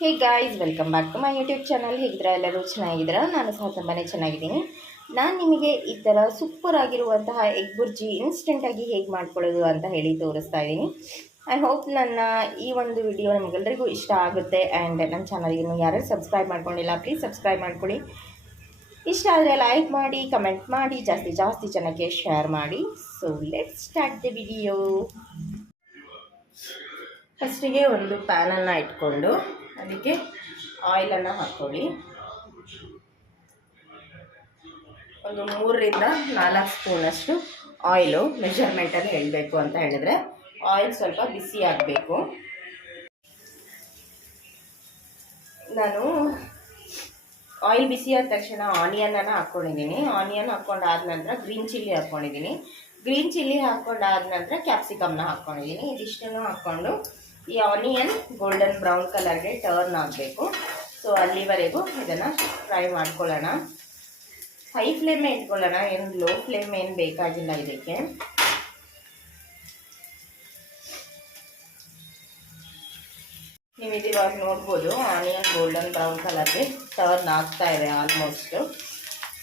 Hey guys welcome back to my YouTube channel ಹೇಗಿದ್ರೆ ಎಲ್ಲರೂ? ಚೆನ್ನಾಗಿದ್ದೀರಾ? ನಾನು ಸಹ ತುಂಬಾ ಚೆನ್ನಾಗಿದ್ದೀನಿ. ನಾನು ನಿಮಗೆ ಈ ಥರ ಸೂಪರ್ ಆಗಿರುವಂತಹ ಎಗ್ ಬುರ್ಜಿ ಇನ್ಸ್ಟೆಂಟಾಗಿ ಹೇಗೆ ಮಾಡ್ಕೊಳ್ಳೋದು ಅಂತ ಹೇಳಿ ತೋರಿಸ್ತಾ ಇದ್ದೀನಿ. ಐ ಹೋಪ್ ನನ್ನ ಈ ಒಂದು ವಿಡಿಯೋ ನಿಮಗೆಲ್ಲರಿಗೂ ಇಷ್ಟ ಆಗುತ್ತೆ ಆ್ಯಂಡ್ ನನ್ನ ಚಾನಲ್ಗೆ ಯಾರು ಸಬ್ಸ್ಕ್ರೈಬ್ ಮಾಡ್ಕೊಂಡಿಲ್ಲ ಪ್ಲೀಸ್ ಸಬ್ಸ್ಕ್ರೈಬ್ ಮಾಡ್ಕೊಳ್ಳಿ. ಇಷ್ಟ ಆದರೆ ಲೈಕ್ ಮಾಡಿ ಕಮೆಂಟ್ ಮಾಡಿ, ಜಾಸ್ತಿ ಜಾಸ್ತಿ ಜನಕ್ಕೆ ಶೇರ್ ಮಾಡಿ. So let start the video ಫಸ್ಟಿಗೆ ಒಂದು ಪ್ಯಾನನ್ನು ಇಟ್ಕೊಂಡು ಅದಕ್ಕೆ ಆಯಿಲನ್ನು ಹಾಕ್ಕೊಳ್ಳಿ ಒಂದು ಮೂರರಿಂದ ನಾಲ್ಕು ಸ್ಪೂನಷ್ಟು ಆಯಿಲು ಮೆಷರ್ಮೆಂಟಲ್ಲಿ ಹೇಳಬೇಕು ಅಂತ ಹೇಳಿದ್ರೆ ಆಯಿಲ್ ಸ್ವಲ್ಪ ಬಿಸಿ ಆಗಬೇಕು. ನಾನು ಆಯಿಲ್ ಬಿಸಿ ಆದ ತಕ್ಷಣ ಆನಿಯನನ್ನು ಹಾಕ್ಕೊಂಡಿದ್ದೀನಿ ಆನಿಯನ್ ಹಾಕ್ಕೊಂಡಾದ ನಂತರ ಗ್ರೀನ್ ಚಿಲ್ಲಿ ಹಾಕ್ಕೊಂಡಿದ್ದೀನಿ ಗ್ರೀನ್ ಚಿಲ್ಲಿ ಹಾಕ್ಕೊಂಡಾದ ನಂತರ ಕ್ಯಾಪ್ಸಿಕಮ್ನ ಹಾಕ್ಕೊಂಡಿದ್ದೀನಿ ಇದಿಷ್ಟನ್ನು ಹಾಕ್ಕೊಂಡು ಈ ಆನಿಯನ್ ಗೋಲ್ಡನ್ ಬ್ರೌನ್ ಕಲರ್ಗೆ ಟರ್ನ್ ಆಗಬೇಕು. ಸೊ ಅಲ್ಲಿವರೆಗೂ ಇದನ್ನು ಫ್ರೈ ಮಾಡ್ಕೊಳ್ಳೋಣ. ಹೈ ಫ್ಲೇಮೇ ಇಟ್ಕೊಳ್ಳೋಣ. ಏನು ಲೋ ಫ್ಲೇಮ್ ಏನು ಬೇಕಾಗಿಲ್ಲ ಇದಕ್ಕೆ. ನೀವು ಇದು ಇವಾಗ ನೋಡ್ಬೋದು ಆನಿಯನ್ ಗೋಲ್ಡನ್ ಬ್ರೌನ್ ಕಲರ್ಗೆ ಟರ್ನ್ ಆಗ್ತಾ ಇದೆ ಆಲ್ಮೋಸ್ಟು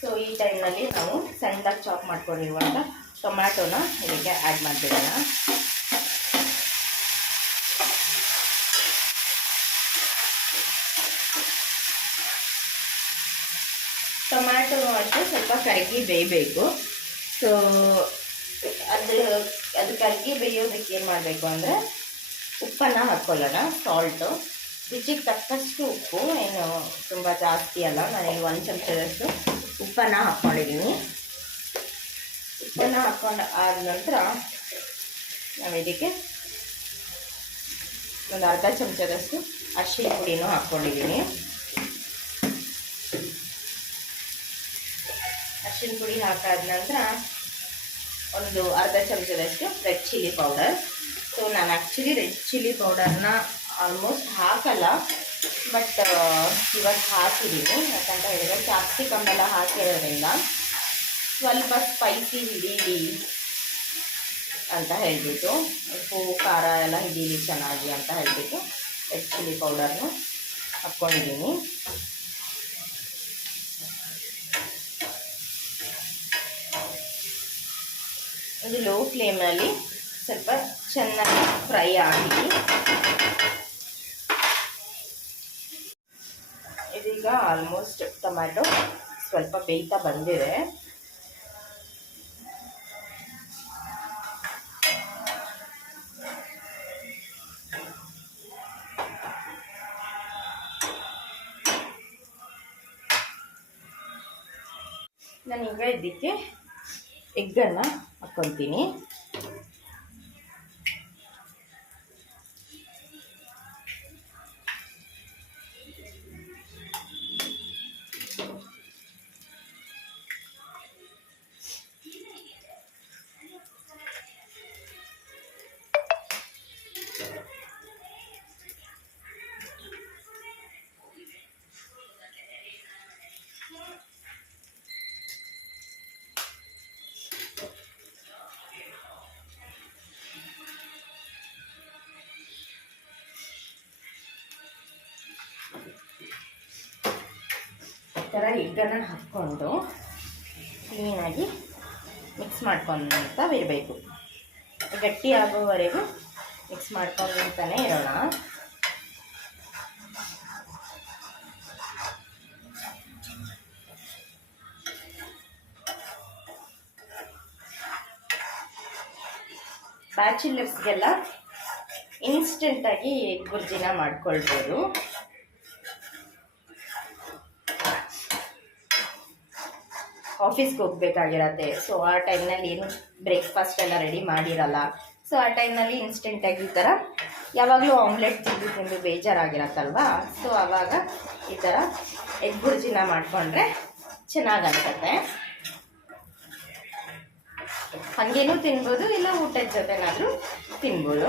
ಸೊ ಈ ಟೈಮ್ನಲ್ಲಿ ನಾವು ಸಣ್ಣದಾಗಿ ಚಾಪ್ ಮಾಡ್ಕೊಂಡಿರುವಾಗ ಟೊಮ್ಯಾಟೋನ ಇದಕ್ಕೆ ಆ್ಯಡ್ ಮಾಡಿಬಿಡೋಣ. ಟೊಮ್ಯಾಟೊ ಅಷ್ಟೇ ಸ್ವಲ್ಪ ಕರಗಿ ಬೇಯಬೇಕು. ಸೊ ಅದು ಅದು ಕರಗಿ ಬೇಯೋದಕ್ಕೆ ಏನು ಮಾಡಬೇಕು ಅಂದರೆ ಉಪ್ಪನ್ನು ಹಾಕ್ಕೊಳ್ಳೋಣ ಸಾಲ್ಟು ರುಚಿಗೆ ತಕ್ಕಷ್ಟು ಉಪ್ಪು, ಏನು ತುಂಬ ಜಾಸ್ತಿ ಅಲ್ಲ ನಾನು ಒಂದು ಚಮಚದಷ್ಟು ಉಪ್ಪನ್ನು ಹಾಕ್ಕೊಂಡಿದ್ದೀನಿ ಉಪ್ಪನ್ನು ಹಾಕ್ಕೊಂಡು ಆದ ನಂತರ ನಾವು ಇದಕ್ಕೆ ಒಂದು ಅರ್ಧ ಚಮಚದಷ್ಟು ಅರಿಶಿನ ಪುಡಿನೂ ಹಾಕ್ಕೊಂಡಿದ್ದೀನಿ ಅರಿಶಿನ ಪುಡಿ ಹಾಕಾದ ನಂತರ ಒಂದು ಅರ್ಧ ಚಮಚದಷ್ಟು ರೆಡ್ ಚಿಲ್ಲಿ ಪೌಡರ್. ಸೊ ನಾನು ಆ್ಯಕ್ಚುಲಿ ರೆಡ್ ಚಿಲ್ಲಿ ಪೌಡರ್ನ ಆಲ್ಮೋಸ್ಟ್ ಹಾಕಲ್ಲ ಬಟ್ ಇವತ್ತು ಹಾಕಿದ್ದೀನಿ ಯಾಕಂತ ಹೇಳಿದರೆ ಕ್ಯಾಪ್ಸಿಕಮ್ ಎಲ್ಲ ಹಾಕಿರೋದ್ರಿಂದ ಸ್ವಲ್ಪ ಸ್ಪೈಸಿ ಹಿಡೀಲಿ ಅಂತ ಹೇಳಿಬಿಟ್ಟು, ಉಪ್ಪು, ಖಾರ ಎಲ್ಲ ಹಿಡೀಲಿ ಚೆನ್ನಾಗಿ ಅಂತ ಹೇಳಿಬಿಟ್ಟು ರೆಡ್ ಚಿಲ್ಲಿ ಪೌಡರ್ನು ಹಾಕ್ಕೊಂಡಿದ್ದೀನಿ ಇದು ಲೋ ಫ್ಲೇಮಲ್ಲಿ ಸ್ವಲ್ಪ ಚೆನ್ನಾಗಿ ಫ್ರೈ ಆಗಿ. ಇದೀಗ ಆಲ್ಮೋಸ್ಟ್ ಟೊಮ್ಯಾಟೊ ಸ್ವಲ್ಪ ಬೇಯ್ತಾ ಬಂದಿದೆ. ನಾನೀಗ ಇದಕ್ಕೆ ಎಗ್ಗನ್ನು ಹಾಕ್ಕೊತೀನಿ ಥರ ಎಗ್ಗನ್ನು ಹಾಕ್ಕೊಂಡು ಕ್ಲೀನಾಗಿ ಮಿಕ್ಸ್ ಮಾಡ್ಕೊತಾ ಇರಬೇಕು. ಗಟ್ಟಿ ಆಗೋವರೆಗೂ ಮಿಕ್ಸ್ ಮಾಡ್ಕೊಂತಾನೆ ಇರೋಣ. ಬ್ಯಾಚುಲರ್ಸ್ಗೆಲ್ಲ ಇನ್ಸ್ಟೆಂಟಾಗಿ ಎಗ್ ಬುರ್ಜಿನ ಮಾಡ್ಕೊಳ್ಬೋದು. ಆಫೀಸ್ಗೆ ಹೋಗ್ಬೇಕಾಗಿರತ್ತೆ. ಸೊ ಆ ಟೈಮ್ನಲ್ಲಿ ಏನು ಬ್ರೇಕ್ಫಾಸ್ಟ್ ಎಲ್ಲ ರೆಡಿ ಮಾಡಿರಲ್ಲ. ಸೊ ಆ ಟೈಮ್ನಲ್ಲಿ ಇನ್ಸ್ಟೆಂಟಾಗಿ ಈ ಥರ ಯಾವಾಗಲೂ ಆಮ್ಲೆಟ್ ತಿಂದು ತಿಂದು ಬೇಜಾರಾಗಿರತ್ತಲ್ವಾ? ಸೊ ಆವಾಗ ಈ ಥರ ಎಗ್ ಬುರ್ಜಿನ ಮಾಡಿಕೊಂಡ್ರೆ ಚೆನ್ನಾಗಿ ಅನ್ಸುತ್ತೆ ಹಾಗೇನೂ ತಿನ್ಬೋದು, ಇಲ್ಲ ಊಟದ ಜೊತೆನಾದರೂ ತಿನ್ಬೋದು.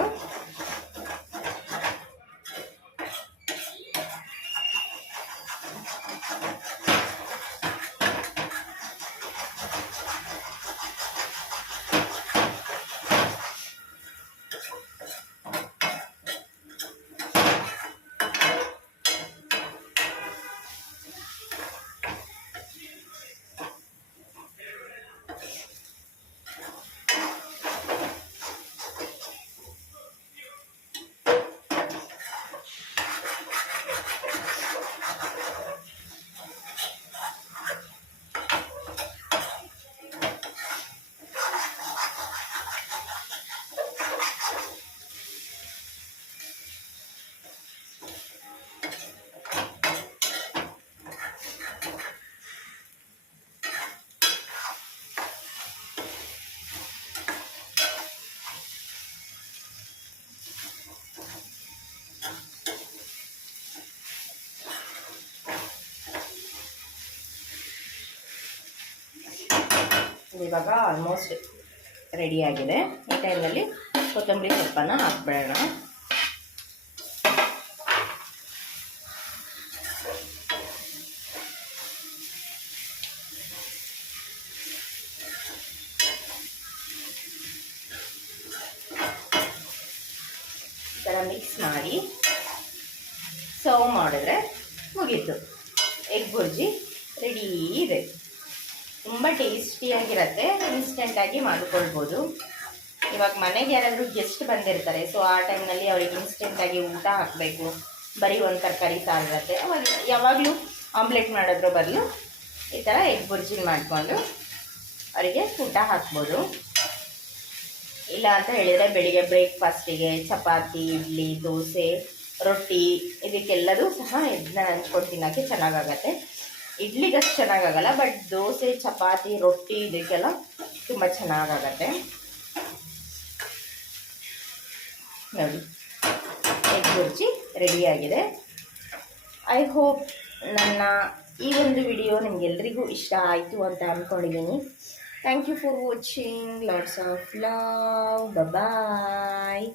ಇವಾಗ ಆಲ್ಮೋಸ್ಟ್ ರೆಡಿಯಾಗಿದೆ ಈ ಟೈಮಲ್ಲಿ ಕೊತ್ತಂಬರಿ ಸೊಪ್ಪನ್ನು ಹಾಕ್ಬಿಡೋಣ. ಥರ ಮಿಕ್ಸ್ ಮಾಡಿ ಸರ್ವ್ ಮಾಡಿದ್ರೆ ಮುಗೀತು. ಎಗ್ ಬುರ್ಜಿ ರೆಡಿ ಇದೆ. ತುಂಬ ಟೇಸ್ಟಿಯಾಗಿರತ್ತೆ ಇನ್ಸ್ಟೆಂಟಾಗಿ ಮಾಡಿಕೊಳ್ಬೋದು. ಇವಾಗ ಮನೆಗೆ ಯಾರಾದರೂ ಗೆಸ್ಟ್ ಬಂದಿರ್ತಾರೆ ಸೊ ಆ ಟೈಮ್ನಲ್ಲಿ ಅವ್ರಿಗೆ ಇನ್ಸ್ಟೆಂಟಾಗಿ ಊಟ ಹಾಕಬೇಕು. ಬರೀ ಒಂದು ತರಕಾರಿ ಸಾರು ಇರುತ್ತೆ ಯಾವಾಗಲೂ ಆಮ್ಲೆಟ್ ಮಾಡೋದ್ರ ಬದಲು ಈ ಥರ ಎಗ್ ಬುರ್ಜಿನ ಮಾಡಿಕೊಂಡು ಅವರಿಗೆ ಊಟ ಹಾಕ್ಬೋದು. ಇಲ್ಲ ಅಂತ ಹೇಳಿದರೆ ಬೆಳಿಗ್ಗೆ ಬ್ರೇಕ್ಫಾಸ್ಟಿಗೆ ಚಪಾತಿ, ಇಡ್ಲಿ, ದೋಸೆ, ರೊಟ್ಟಿ, ಇದಕ್ಕೆಲ್ಲದೂ ಸಹ ಇದನ್ನ ಹಂಚ್ಕೊಂಡು ತಿನ್ನೋಕ್ಕೆ ಚೆನ್ನಾಗಾಗತ್ತೆ. ಇಡ್ಲಿಗೆ ಅಷ್ಟು ಚೆನ್ನಾಗಾಗಲ್ಲ ಬಟ್ ದೋಸೆ, ಚಪಾತಿ, ರೊಟ್ಟಿ ಇದಕ್ಕೆಲ್ಲ ತುಂಬ ಚೆನ್ನಾಗಾಗತ್ತೆ. ನೋಡಿ, ಎಗ್ ಬುರ್ಜಿ ರೆಡಿಯಾಗಿದೆ ಐ ಹೋಪ್ ನನ್ನ ಈ ಒಂದು ವಿಡಿಯೋ ನಿಮಗೆಲ್ರಿಗೂ ಇಷ್ಟ ಆಯಿತು ಅಂತ ಅಂದ್ಕೊಂಡಿದ್ದೀನಿ thank you for watching lots of love bye